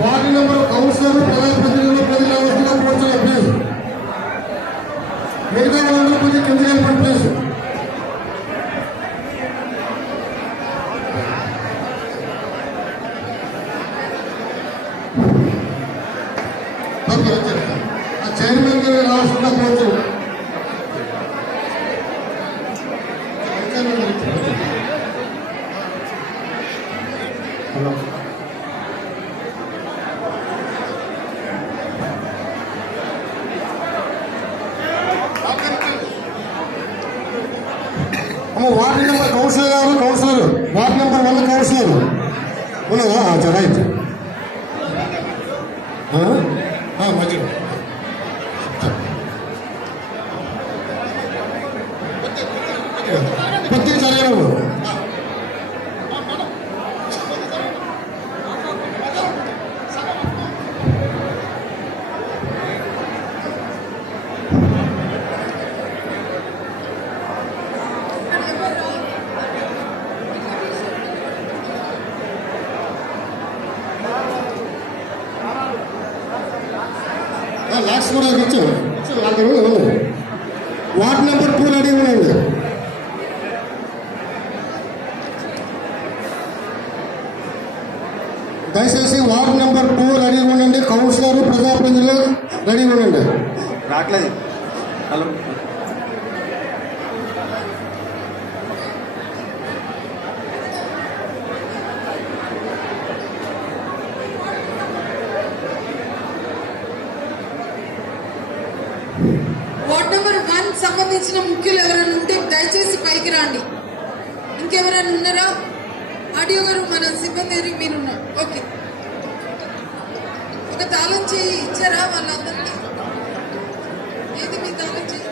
Ward number councillor ప్రజాప్రతినిధులు ప్రజల అవసరం కూర్చొని ప్లీజ్ మిగతా వాళ్ళు కొంచెం కింద వెళ్ళిపోండి ప్లీజ్. ఆ చైర్మన్ గారు రావాల్సిందా కూర్చొని వార్డు నెంబర్ కౌన్సిలర్ గారు కౌన్సిలర్ వార్డు నెంబర్ 1 కౌన్సిలర్ ఉన్నదా? రైట్ మధ్యలో కొద్దిగా చదివాము. లాస్ట్ కూడా ఇచ్చాం. వార్డ్ నెంబర్ 2 రెడీ ఉండండి. దయచేసి వార్డ్ నెంబర్ 2 రెడీ ఉండండి. కౌన్సిలర్ ప్రజాప్రతినిధులు రెడీ ఉండండి. రావట్లేదు. హలో వార్డ్ నెంబర్ 1 సంబంధించిన ముఖ్యులు ఎవరైనా ఉంటే దయచేసి పైకి రండి. ఇంకెవరైనా ఉన్నారా? ఆడియో గారు మన సిబ్బంది మీరున్నారు. ఓకే, ఒక తాళం చేయి ఇచ్చారా వాళ్ళందరికీ? ఏది మీ తాళం చేయి?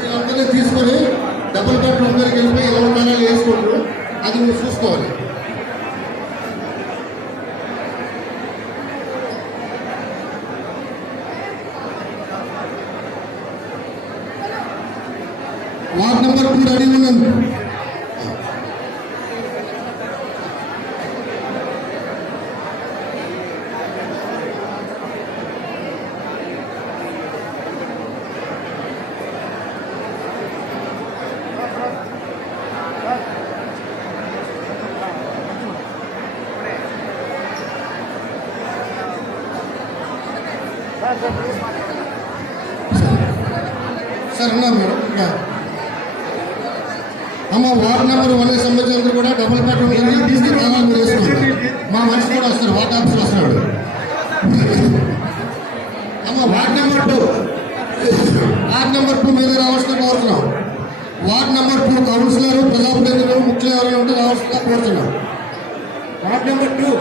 వీళ్ళందరినీ తీసుకొని డబుల్ బెడ్రూమ్ దగ్గరికి వెళ్ళిపోయి ఎలా ఉండాలో వేసుకుంటారు. అది మీరు చూసుకోవాలి. వార్డ్ నెంబర్ 2 రెడీ ఉండండి. సార్ ఉన్నా మేడం. అమ్మ వార్డ్ నెంబర్ 1 సంబంధించినందుకు కూడా డబుల్ బెడ్రూమ్ తీసుకుని తాళాలు మీరు వేసుకుంటారు. మా మనిషి కూడా వస్తారు, వార్డ్ ఆఫీసర్ వస్తున్నాడు. అమ్మ వార్డ్ నెంబర్ 2 మీద రావాల్సిన కోరుతున్నాం. వార్డ్ నెంబర్ 2 కౌన్సిలర్ ప్రజాప్రతినిధులు ముఖ్య ఎవరైనా ఉంటే రావాల్సిందిగా కోరుతున్నాం. Ward number 2